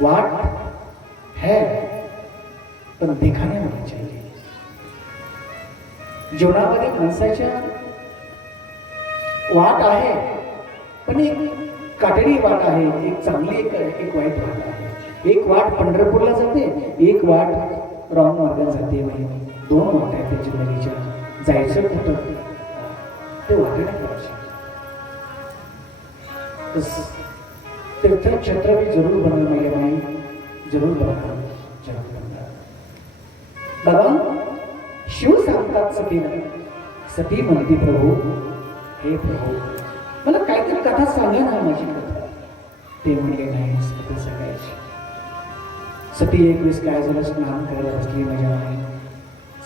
वाट है पण दिखाने होनी चाहिए. जीवनामध्ये माणसाच्या वाट आहे पण एक काटेरी वाट आहे, एक चांगली एक वाईट वाट आहे. एक वाट पंढरपूरला जाते, एक वाट रॉंग मार्गाने जाते. दोन वाट आहेत त्या जिंदगीच्या. जायचं कुठं ते वाटेने करायचं. तीर्थक्षेत्र भी जरूर बनना मेरे भाई, जरूर बनना, जरूर बनना. भगवान शिव सांगतात सतीला. सती म्हणती प्रभू, हे प्रभू मला काहीतरी कथा सांगा ना माझी कथा. ते म्हणले नाही कथा सांगायची. सती एक वेळेस काय झालं, स्नान करायला बसली माझ्या आई.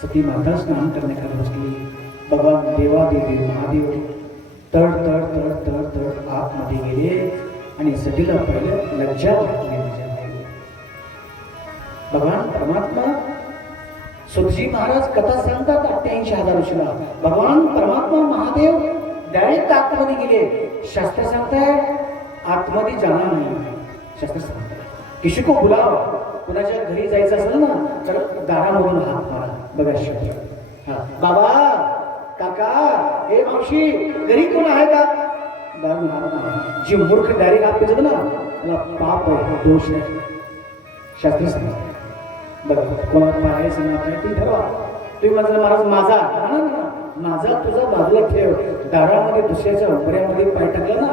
सती माता स्नान करण्याकडे बसली. भगवान देवादेवी महादेव तड तड तड तड तड आतमध्ये गेले आणि सतीला पहिलं लज्जा वाटली माझ्या आई. भगवान परमात्मा सुखजी महाराज कथा सांगतात 88,000 वर्षाला. भगवान परमात्मा महादेव डायरेक्ट आतमध्ये गेले. शास्त्र सांगताय आतमध्ये जाणार नाही. शास्त्र सांगताय किसी को बुलाव. कुणाच्या घरी जायचं असेल ना तर दारामधून हात मारा. बघा शब्द. बाबा, काका, हे मावशी, घरी कोण आहे का? दारामधून हात मारा. जी मूर्ख डायरेक्ट आत पेजत ना त्याला पाप आहे, दोष आहे. शास्त्र सांगताय. बघा कोणाला मारायचं ना तुम्ही ठरवा. तुम्ही म्हणाल महाराज माझा तुझा बाजूला ठेव. दारामध्ये दुसऱ्याच्या उंबऱ्यामध्ये पाय टाकला ना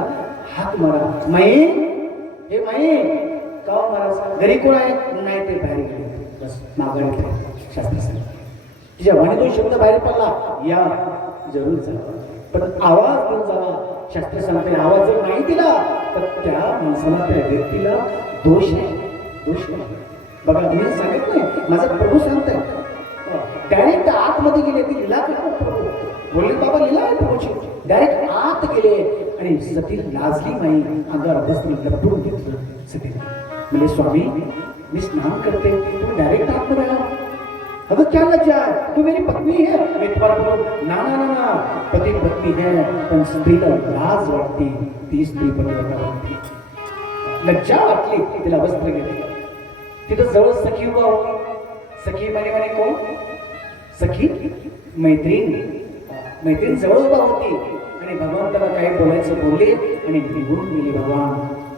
हात मारा. माई, हे माई, का महाराज घरी कोण आहे? नाही ते बाहेर गेले. बस मागणी ठेव. शास्त्र सांगते तिच्या वाणी दोन शब्द बाहेर पडला या जरूर जावा, पण आवाज देऊन जावा. शास्त्र सांगते आवाज जर नाही दिला तर त्या माणसाला, त्या व्यक्तीला दोष आहे. दोष नाही. बघा मी सांगितलं नाही, माझा प्रभू सांगताय. डायरेक्ट आतमध्ये गेले. ती लिला प्रभू बोलले बाबा लिला आहे प्रभूची. डायरेक्ट आत गेले आणि सती लाजली नाही. अंगावर बसून लपटून घेतलं सतीला. म्हणजे स्वामी मी स्नान करते, तुम्ही डायरेक्ट आतमध्ये आला. अगं क्या लज्जा है, तू मेरी पत्नी है. मी तुम्हाला बोलू ना ना ना, पती पत्नी है पण स्त्रीला लाज वाटते. ती स्त्री पतिव्रता वाटते. लज्जा वाटली. तिला वस्त्र घेतले. तिथं जवळ सखी उभा होती. सखी म्हणे कोण? सखी मैत्रीण. मैत्रीण जवळ उभा होती आणि भगवंताला काही बोलायचं बोलले आणि निघून गेली. भगवान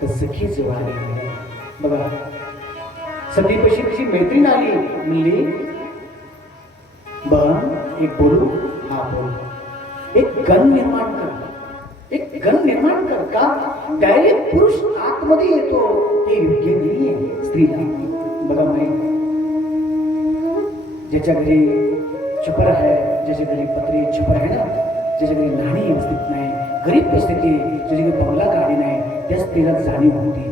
तर सखी जवळ आली. बघा सतीपाशी कशी मैत्रीण आली. म्हणली बन एक बोलू. हा बोल. एक गण निर्माण कर. एक गण निर्माण कर. का डायरेक्ट पुरुष आतमध्ये येतो ते योग्य नाहीये स्त्रीला. बघा माहिती ज्याच्या घरी छपर आहे, ज्याच्या घरी पत्री छपर आहे ना, ज्याच्या घरी नाणी व्यवस्थित नाही, गरीब परिस्थिती, ज्याच्या घरी बंगला गाडी नाही, त्या स्त्रीला जाणीव होती.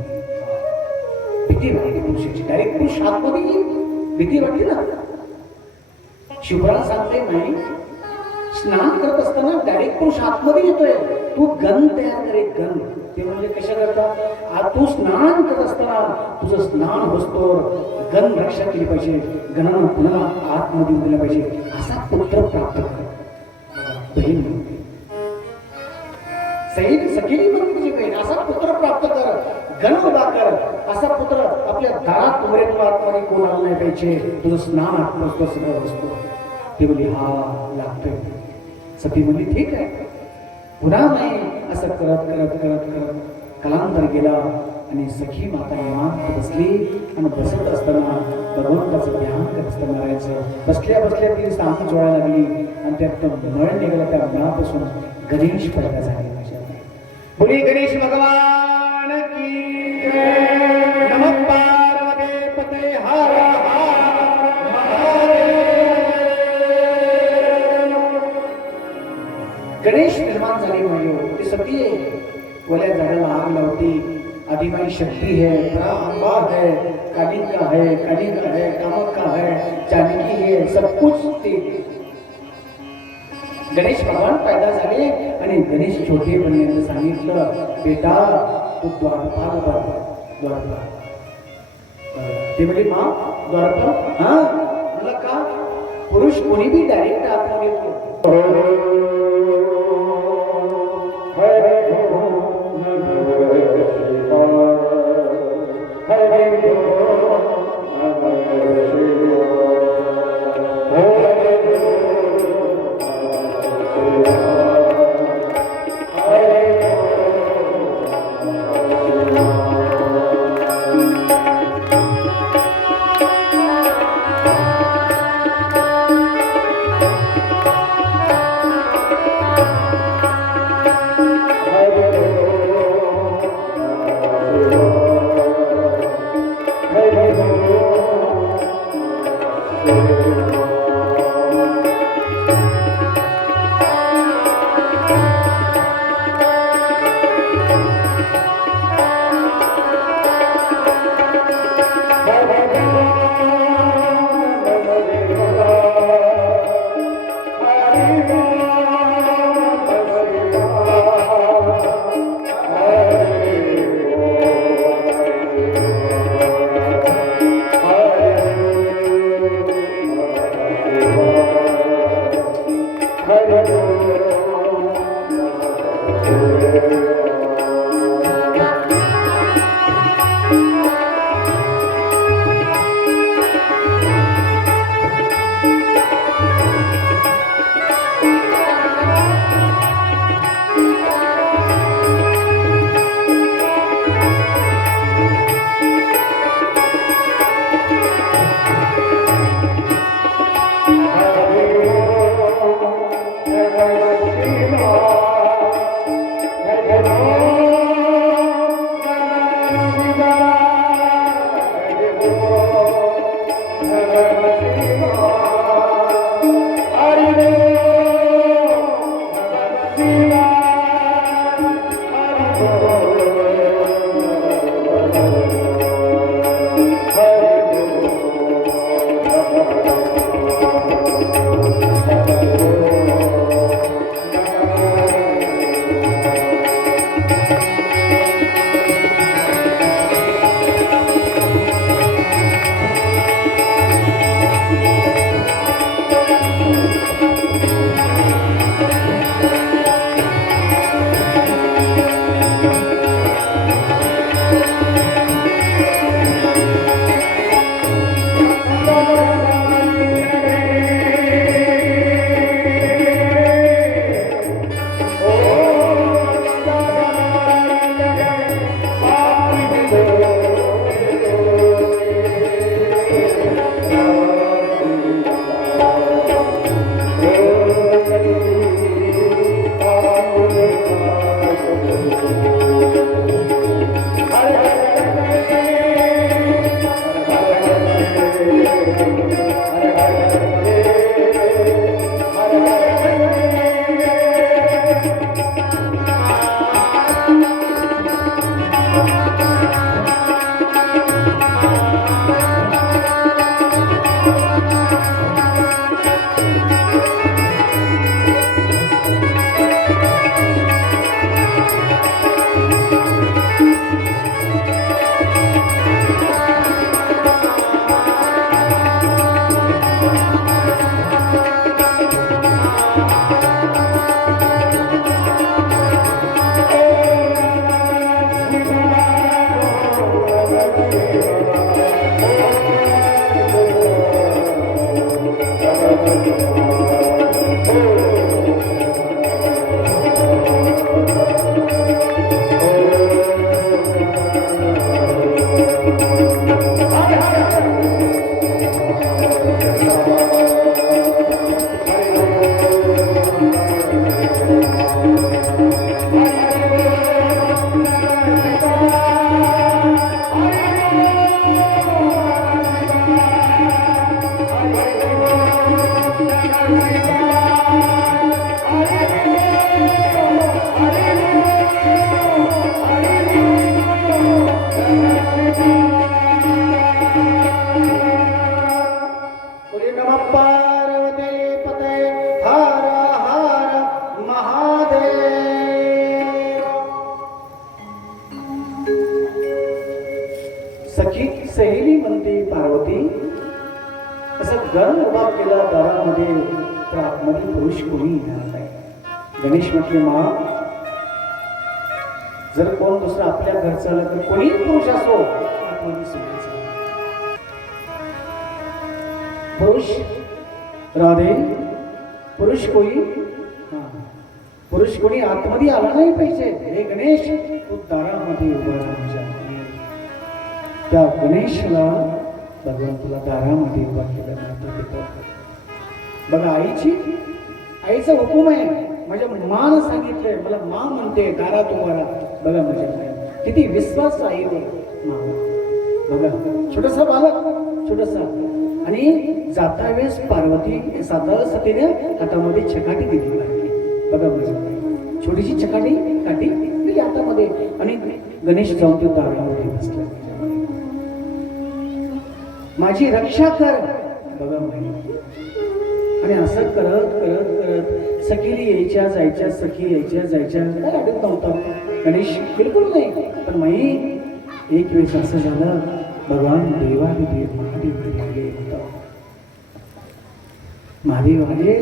भीती वाटते पुरुषाची. डायरेक्ट पुरुष आतमध्ये येईल. भीती वाटते ना. शिवराला सांगते नाही स्नान करत असताना डायरेक्ट पुरुष आतमध्ये येतोय. तू गण तयार कर. एक गण. ते म्हणजे कशा करता तू स्नान करत असताना तुझं स्नान होतो गण रक्षा केली पाहिजे. गणानं पुन्हा आतमध्ये दिला पाहिजे. असा पुत्र प्राप्त कर. बहीण सखीली म्हणते बहीण असा पुत्र प्राप्त कर. गण उभा कर. असा पुत्र आपल्या दारात उमरेत आतमध्ये कोण आलं नाही पाहिजे. तुझं स्नान आत्मस्थ सगळं असतो. ते बोली हा लागतोय. सती म्हणली ठीक आहे. पुन्हा नाही. असं करत करत करत करत कालांतर गेला आणि सखी माता निवांत बसली आणि बसत असताना भगवंताचं ध्यान करत असताना राहायचं. बसल्या बसल्या ती सांग जोडायला लागली आणि त्यात मळ निघाला. त्या मळापासून गणेश पैदा झाले. बोली गणेश भगवान की नमः पार्वती पते हर गणेश निर्माण झाले. म्हणजे ते सती वल्या झाडाला आग लावती. आदिमाई शक्ती है, ब्रह्मा है, कालिका है, कालिका है, कामका है, जानकी है, सब कुछ ते गणेश भगवान पैदा झाले आणि गणेश छोटे बनण्याचं सांगितलं. बेटा तू द्वारपाल बन. द्वारपाल. ते म्हणजे मा द्वारपाल. हा मला का पुरुष कोणी भी डायरेक्ट आतमध्ये येतो. हरे बोले नमः पार्वती पते हर हर महादेव। सखी सहेली म्हणते पार्वती, असं गण उभा केला दारामध्ये तर आतमध्ये पुरुष कोणी येणार नाही. गणेश म्हटले मा, जर कोण दुसरं आपल्या घरचा आलं तर कोणी पुरुष असो आतमध्ये सोडायचं. पुरुष राधे, पुरुष कोणी आतमध्ये आला नाही पाहिजे. हे गणेश तू दारामध्ये उभा राहा. त्या गणेशला भगवंतला दारामध्ये उभा केलं जातं. बघा आईचा हुकूम आहे. माझ्या मान सांगितलंय, मला मा म्हणते दारात उभा राहा. बघा माझ्या किती विश्वास आईवर. बघा छोटसा बालक, छोटसा, आणि जाता वेळेस पार्वती सातारा सतीने हातामध्ये छकाटी दिली लागली. बघा माझ्या छोटीशी छकाटी काठी दिली हातामध्ये, आणि गणेश जाऊन तो दारामध्ये बसला. माझी रक्षा कर. बघा आणि असं करत करत करत सखीली यायच्या जायच्या, सखी यायच्या जायच्या, काय अडत नव्हता गणेश, बिलकुल नाही. पण माई एक वेळेस असं झालं, भगवान देवादिदेव महादेव आले.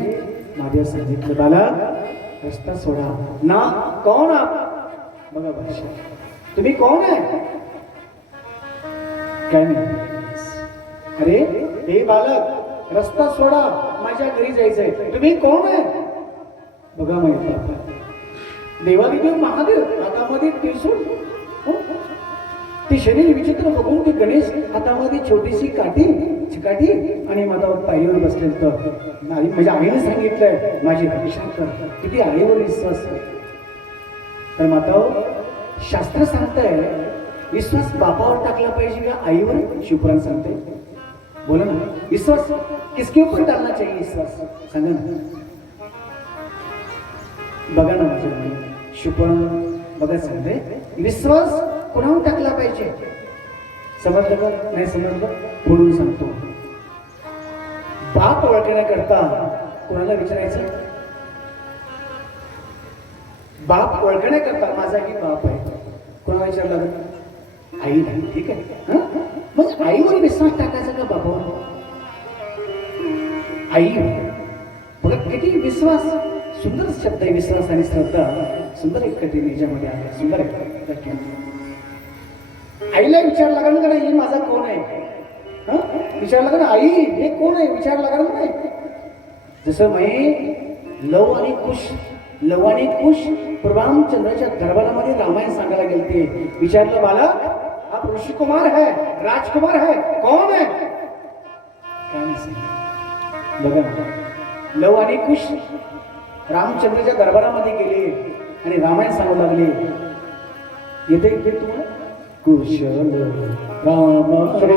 महादेव सांगितलं बाला रस्ता सोडा ना. कोण आप? बघा भाषा, तुम्ही कोण आहे? काय नाही. अरे हे बालक रस्ता सोडा, माझ्या घरी जायचंय. तुम्ही कोण आहे? बघा माहिती देवादिदेव महादेव हातामध्ये त्रिशूळ. ते शरीर विचित्र बघून ते गणेश हातामध्ये छोटीशी काठी चिकाटी आणि माझा पायरीवर बसलेलं. तर माझ्या आईने सांगितलंय माझी रक्षा कर. किती आईवर विश्वास. तर माता शास्त्र सांगताय विश्वास बापावर टाकला पाहिजे का आईवर? शिवपुराण सांगते. बोला ना, विश्वास किसके ऊपर डालना चाहिए? विश्वास सांगा ना. बघा ना माझ्या शिवपुराण बघा सांगते विश्वास कोणावर टाकला पाहिजे. समजलं का? नाही समजलं बोलून सांगतो. बाप ओळखण्याकरता कोणाला विचारायचं? बाप ओळखण्याकरता माझाही बाप आहे, कोणाला विचारला? आई नाही. ठीक आहे, मग आईवर विश्वास टाकायचा का बापावर? आई बघा किती विश्वास. सुंदर शब्द आहे विश्वास आणि श्रद्धा. सुंदर एक कठीण याच्यामध्ये आहे. सुंदर आहे. आईला विचार लागला का नाही माझा कोण आहे? विचार लागला ना आई हे कोण आहे? विचार लागला नाही. जसं लव आणि कुश पूर्वांचंद्राच्या दरबारामध्ये रामायण सांगायला गेलते. विचारलं बाला हा ऋषी कुमार है, राजकुमार है, कौन है? काय नाही. बघा लव आणि कुश रामचंद्राच्या दरबारामध्ये गेले आणि रामायण सांगू लागले. येते तुम्हाला कुशल राम श्री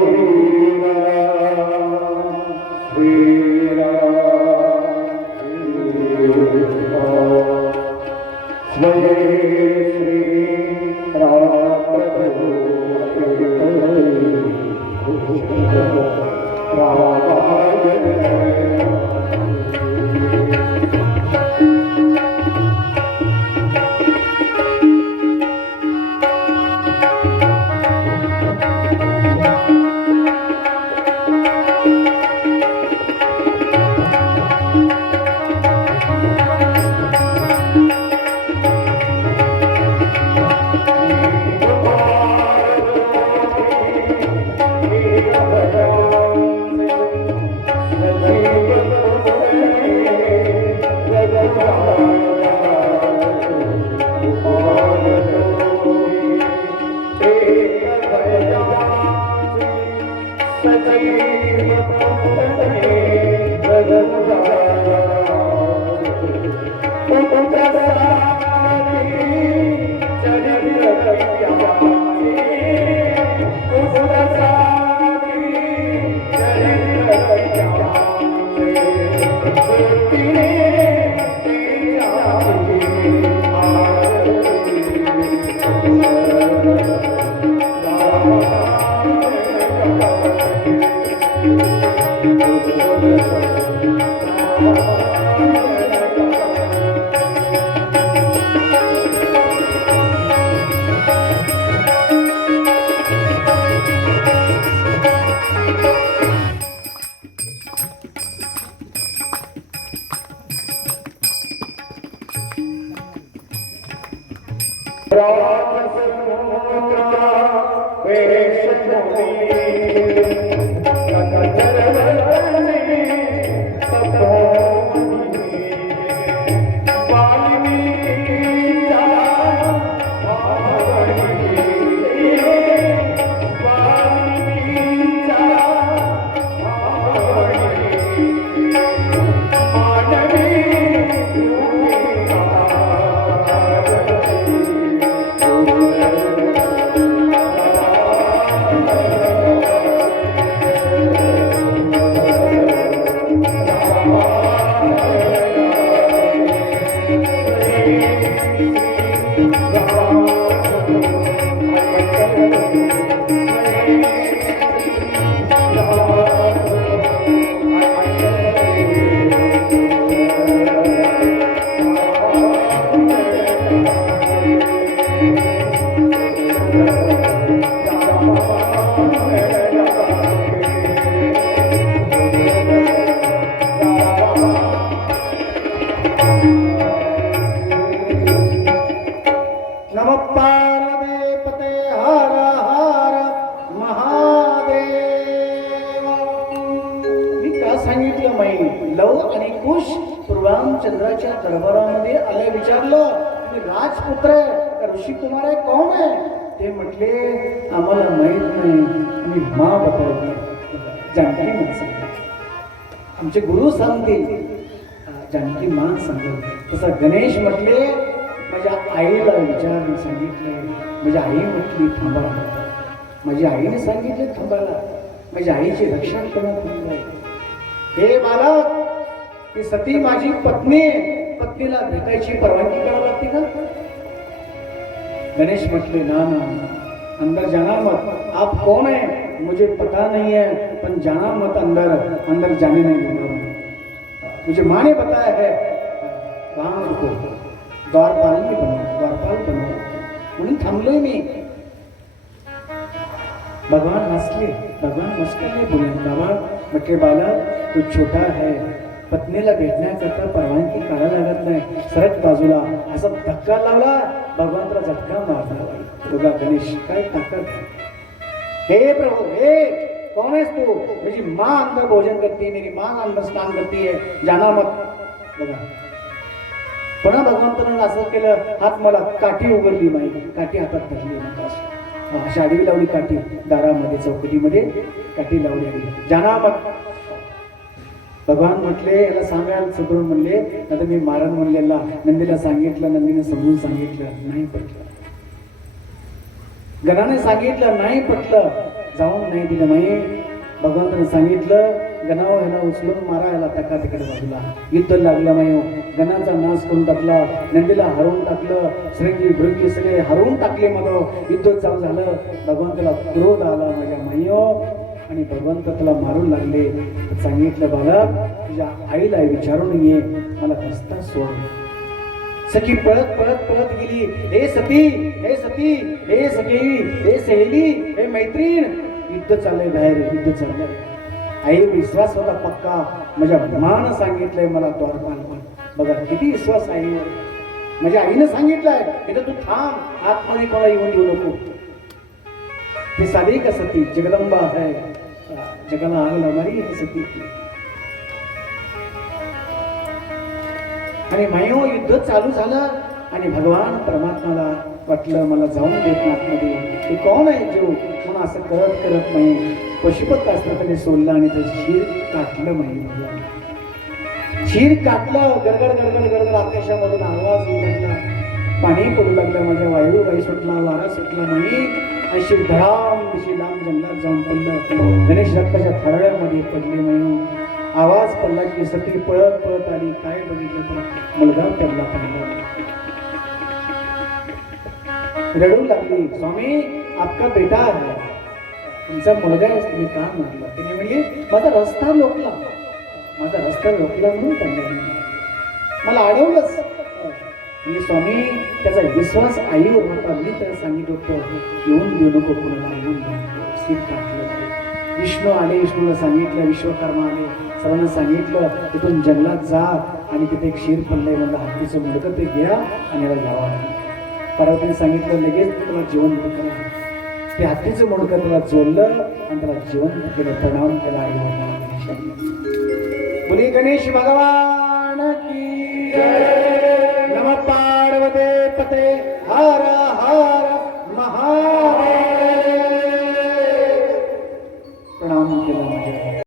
चंद्राच्या दरबारामध्ये आले, विचारलं तुम्ही राजपुत्र आहे का ऋषी कुमार आहे, कोण आहे? ते म्हटले आम्हाला माहित नाही, आम्ही माँ बताएगी, जानकी माँ सांगते, आमचे गुरु सांगतील, जानकी माँ सांगेल. तसं गणेश म्हटले माझ्या आईला विचारून सांगितले, माझी आई म्हटली थांबा, माझ्या आईने सांगितले थांबायला, माझ्या आईची रक्षा करणं. हे बालक, ती सती माझी पत्नी, पत्नीला भेटायची परवानगी करावी लागते का? गणेश म्हटले ना ना, अंदर जाना मत. आप कौन है मुझे पता नहीं है, पर जाना मत अंदर, अंदर जाने नहीं दूंगा. मुझे माँ ने बताया है वहां रुको, द्वारपाल नहीं बनो, द्वारपाल बनो म्हणून थांबलोय मी. भगवान हसले, भगवान मस्करले बोले बाबा, म्हटले बाला तू छोटा है, पत्नीला भेटण्याकरता परवानगी काढायला लागत नाही, सरक बाजूला. असा धक्का लावला, भगवंतला झटका मारला. बघा गणेश काय ताकद. हे प्रभु, हे कौन है तू? मेरी माँ अंदर भोजन करती है, मेरी माँ अंदर स्नान करती है, जाना मत. बघा पुन्हा भगवंतानं असं केलं, हात मला काठी उघडली, माई काठी हातात धरली, शाडी लावली काठी, दारामध्ये चौकटीमध्ये काठी लावली, जाना मत. भगवान म्हटले याला सांगायला सुधरून म्हणले, आता मी मारण म्हणलेला नंदीला सांगितलं, नंदीने समजून सांगितलं, नाही पटलं. गणाने सांगितलं, नाही पटलं, जाऊन नाही दिलं. माई भगवंताने सांगितलं, गणावर ह्याला उचलून मारा, याला टाका तिकडे बाजूला. युद्ध लागलं मायो, गणाचा नाश करून टाकला, नंदीला हरवून टाकलं, श्रृंगी भृंगी सगळे हरवून टाकले. मग युद्ध चालू झालं, भगवंताला क्रोध आला माझ्या मायो, आणि भगवंत तुला मारून लागले. सांगितलं बालक, तुझ्या आईला विचारून ये, मला रस्ता सोड. सखी पळत पळत पळत गेली. हे सती, हे सती, हे सखेली, हे सहेली, हे मैत्रीण, युद्ध चाललंय बाहेर, युद्ध चाललंय. आई विश्वास होता पक्का, माझ्या मानं सांगितलंय मला द्वारपाल बन. बघा किती विश्वास आईवर. माझ्या आईनं सांगितलंय इथं तू थांब, आतमध्ये कोणा येऊन येऊ नको. हे साधी का सती जगदंबा है, जगाला आग लावणारी ही सती. आणि मायो युद्ध चालू झालं, आणि भगवान परमात्माला वाटलं मला जाऊन देत आतमध्ये, ते कोण आहे जीव म्हणून असं करत करत माई पशुपत असलं त्याने सोडलं, आणि ते शिर काटलं. माई शिर काटलं, गडगड गडगड गडगड आकाशामधून आवाज येऊ लागला, पाणी पडू लागलं, माझ्या वायू सुटला, वारा सुटला. नाही अशी धडाम दिशी लांब जंगलात जाऊन पडलं. गणेश रक्ताच्या थरड्यामध्ये पडले. म्हणून आवाज पडला की सती पळत पळत आली. काय बघितलं तर मुलगा पडला पाहिला. रडू लागली, स्वामी आपका बेटा है, तुमचा मुलगा आहे, तुम्ही का मारला? तिने म्हणली माझा रस्ता लोकला, माझा रस्ता रोखला म्हणून त्यांना मला अडवलंच. मी स्वामी त्याचा विश्वास आईवर होता. मी त्याला सांगितलं होतं येऊन देऊ नको कुणाला, येऊन सीट टाकलं. विष्णू आले, विष्णूला सांगितलं, विश्वकर्मा आले, सर्वांना सांगितलं तिथून जंगलात जा आणि तिथे एक शिर पडलंय म्हणलं हत्तीचं मुंडकं ते घ्या आणि याला लावा. पार्वतीने सांगितलं लगेच तुला जेवण केलं. ते हत्तीचं मुंडकं तुला जोडलं आणि त्याला जेवण केलं. प्रणाम केला आई वडिलांना. बोली गणेश भगवान की जय. नमः पार्वते पते हर हर महा